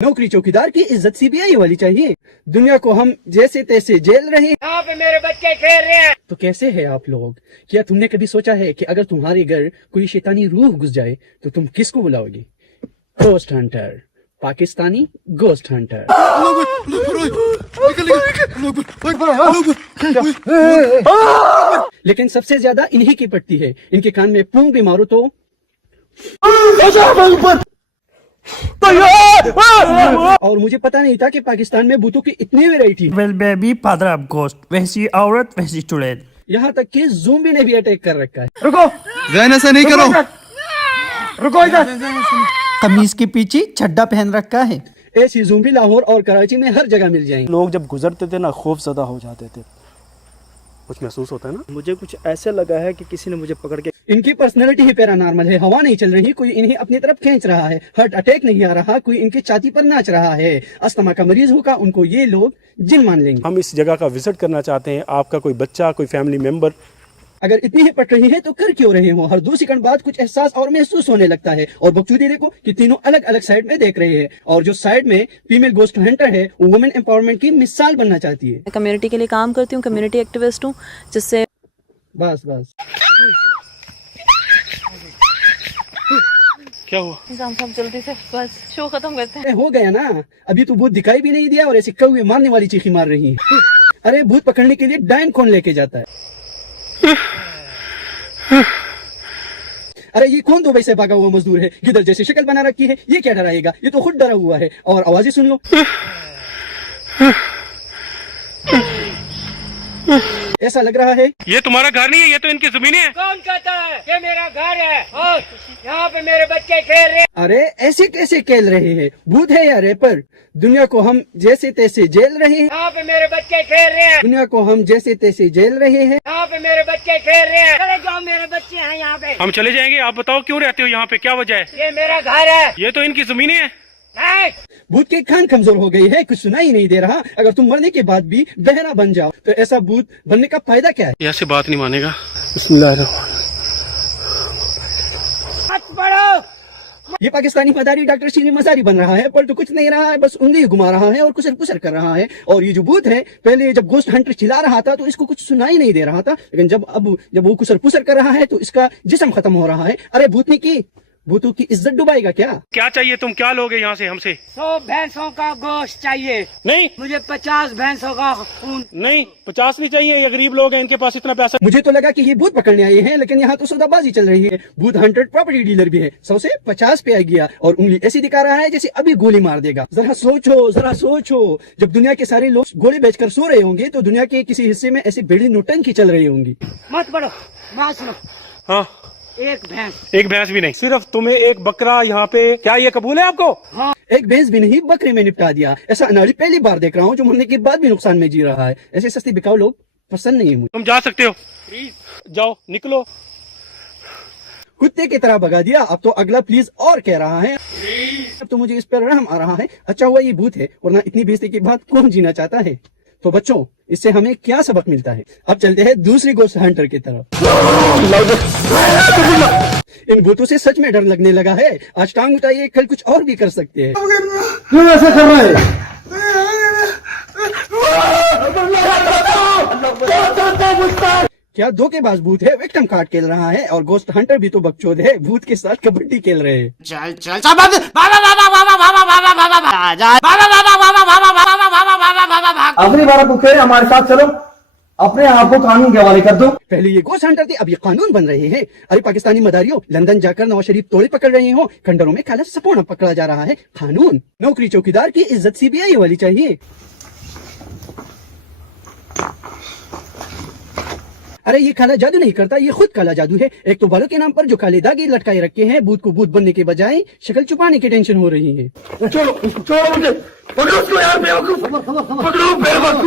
नौकरी चौकीदार की इज्जत सीबीआई वाली चाहिए। दुनिया को हम जैसे तैसे जेल रहे, यहाँ पे मेरे बच्चे खेल रहे हैं। तो कैसे है आप लोग? क्या तुमने कभी सोचा है कि अगर तुम्हारे घर कोई शैतानी रूह घुस जाए तो तुम किसको बुलाओगे? Ghost hunter, Pakistani ghost hunter. लेकिन सबसे ज्यादा इन्हीं की पड़ती है। इनके कान में पूंग भी मारो तो और मुझे पता नहीं था कि पाकिस्तान में भूतों की इतनी variety. Well baby, father of ghost. वैसी औरत वैसी चुड़ैल। यहाँ तक कि ज़ूम्बी ने भी अटैक कर रखा है। रुको, जैन ऐसा नहीं करो। रुको इधर। कमीज के पीछे छड्डा पहन रखा है। ऐसी ज़ूम्बी लाहौर और कराची में हर जगह मिल जाएंगे। लोग जब गुजरते थे ना खौफ ज़दा हो जाते थे। कुछ महसूस होता है ना? मुझे कुछ ऐसे लगा है कि किसी ने मुझे पकड़ के। इनकी पर्सनैलिटी ही पैरानॉर्मल है। हवा नहीं चल रही, कोई इन्हें अपनी तरफ खींच रहा है। हार्ट अटैक नहीं आ रहा, कोई इनकी छाती पर नाच रहा है। अस्थमा का मरीज होगा, उनको ये लोग जिन मान लेंगे। हम इस जगह का विजिट करना चाहते हैं। आपका कोई बच्चा, कोई फैमिली मेंबर अगर इतनी ही पट रही है तो कर क्यों रहे हो? हर 2 सेकंड बाद कुछ एहसास और महसूस होने लगता है। और बकचोदी देखो कि तीनों अलग अलग साइड में देख रहे हैं, और जो साइड में फीमेल गोस्ट हंटर है वो वुमेन एम्पावरमेंट की मिसाल बनना चाहती है। कम्युनिटी के लिए काम करती हूँ, कम्युनिटी एक्टिविस्ट हूँ, जिससे बस बस क्या हुआ? सब जल्दी से बस शो खत्म करते हैं। हो गया ना, अभी तो भूत दिखाई भी नहीं दिया और ऐसे कौवे मारने वाली चीखी मार रही है। अरे भूत पकड़ने के लिए डायन कौन लेके जाता है? अरे ये कौन दुबई से भागा हुआ मजदूर है? गिदर जैसी शक्ल बना रखी है, ये क्या डराएगा? ये तो खुद डरा हुआ है। और आवाजें सुन लो, ऐसा लग रहा है ये तुम्हारा घर नहीं है, ये तो इनकी जमीन है। कौन कहता है ये मेरा घर है? और यहाँ पे मेरे बच्चे खेल रहे हैं। अरे ऐसे कैसे खेल रहे हैं? भूत है या रैपर? दुनिया को हम जैसे तैसे जेल रहे हैं। यहाँ पे मेरे बच्चे खेल रहे हैं। दुनिया को हम जैसे तैसे जेल रहे हैं। यहाँ पे मेरे बच्चे खेल रहे हैं। चले जाओ, मेरे बच्चे हैं यहाँ पे। हम चले जाएंगे, आप बताओ क्यों रहते हो यहाँ पे, क्या वजह है? ये मेरा घर है। ये तो इनकी जमीन है। नहीं। भूत की कान कमजोर हो गई है, कुछ सुनाई नहीं दे रहा। अगर तुम मरने के बाद भी बहरा बन जाओ तो ऐसा भूत बनने का फायदा क्या है? ऐसे बात नहीं मानेगा। मत पढ़ो। ये पाकिस्तानी मदारी डॉक्टर शीरी मजारी बन रहा है, पर तो कुछ नहीं रहा है, बस उंगली घुमा रहा है और कुसर कुसर कर रहा है। और ये जो भूत है, पहले जब गोस्ट हंटर चिल्ला रहा था तो इसको कुछ सुनाई नहीं दे रहा था, लेकिन जब वो कुसर पुसर कर रहा है तो इसका जिस्म खत्म हो रहा है। अरे भूतनी की भूतों की इज्जत डुबाएगा क्या? क्या चाहिए, तुम क्या लोगे यहाँ से हमसे? 100 भैंसों का गोश्त चाहिए। नहीं, मुझे 50 भैंसों का खून। नहीं 50 नहीं चाहिए, ये गरीब लोग हैं, इनके पास इतना पैसा। मुझे तो लगा कि ये भूत पकड़ने आए हैं, लेकिन यहाँ तो सौदाबाजी चल रही है। भूत हंटर प्रॉपर्टी डीलर भी है। 100 से 50 पे आ गया और उंगली ऐसी दिखा रहा है जैसे अभी गोली मार देगा। जरा सोचो, जब दुनिया के सारे लोग गोली बेचकर सो रहे होंगे तो दुनिया के किसी हिस्से में ऐसी बेड़ी नोटंकी चल रही होंगी। मत पढ़ो, बात सुनो। हाँ, एक भैंस भी नहीं, सिर्फ तुम्हें एक बकरा यहाँ पे। क्या ये कबूल है आपको? हाँ। एक भैंस भी नहीं, बकरे में निपटा दिया। ऐसा अनाड़ी पहली बार देख रहा हूँ जो मरने के बाद भी नुकसान में जी रहा है। ऐसे सस्ती बिकाऊ लोग पसंद नहीं है मुझे। तुम जा सकते हो, जाओ निकलो। कुत्ते की तरह भगा दिया, अब तो अगला प्लीज और कह रहा है। अब तो मुझे इस पर रहम आ रहा है। अच्छा हुआ ये भूत है, वरना इतनी बेइज्जती के बाद कौन जीना चाहता है? तो बच्चों, इससे हमें क्या सबक मिलता है? अब चलते हैं दूसरी गोस्ट हंटर की तरफ। इन भूतों से सच में डर लगने लगा है। आज टांग उठाइए, कल कुछ और भी कर सकते हैं। क्यों ऐसा कर रहा है? क्या धोखेबाज भूत है? विक्टिम कार्ड खेल रहा है और गोस्ट हंटर भी तो बकचोद है, भूत के साथ कबड्डी खेल रहे हैं। अगली बार पूछे हमारे साथ चलो, अपने आप को कानून के हवाले कर दो। पहले ये गोस्ट हंटर थे, अब ये कानून बन रहे हैं। अरे पाकिस्तानी मदारियों, लंदन जाकर नवाज शरीफ तोड़े पकड़ रहे हो, खंडरों में काला सपोना पकड़ा जा रहा है। कानून, नौकरी चौकीदार की इज्जत सीबीआई वाली चाहिए। अरे ये काला जादू नहीं करता, ये खुद काला जादू है। एक तो बालों के नाम पर जो काले दागे लटकाए रखे हैं, भूत को भूत बनने के बजाय शक्ल छुपाने की टेंशन हो रही है। छोड़ो यार, पकड़ो।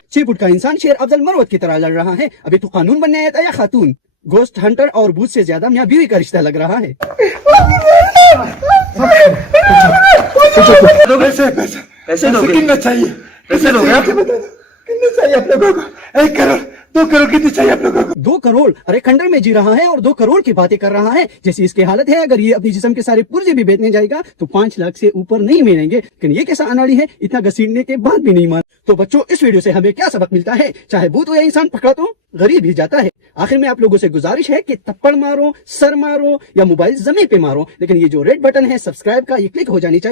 6 फुट का इंसान शेर अफजल मरवत की तरह लड़ रहा है। अभी तो कानून बनने आया था या खातून? गोस्ट हंटर और भूत से ज्यादा मियां बीवी का रिश्ता लग रहा है। पैसे कितने चाहिए? पैसे दोगे? कितने चाहिए आप लोगों को? 1 करोड़ 2 करोड़ कितनी चाहिए आप लोगों को? 2 करोड़? अरे खंडर में जी रहा है और 2 करोड़ की बातें कर रहा है। जैसी इसकी हालत है, अगर ये अपनी जिस्म के सारे पुर्जे भी बेचने जाएगा तो 5 लाख से ऊपर नहीं मिलेंगे। लेकिन ये कैसा अनाड़ी है, इतना घसीटने के बाद भी नहीं मान। तो बच्चों, इस वीडियो से हमें क्या सबक मिलता है? चाहे भूत हो या इंसान पकड़ा तो गरीब ही जाता है। आखिर में आप लोगों से गुजारिश है कि थप्पड़ मारो, सर मारो या मोबाइल जमीन पे मारो, लेकिन ये जो रेड बटन है सब्सक्राइब का, ये क्लिक हो जानी चाहिए।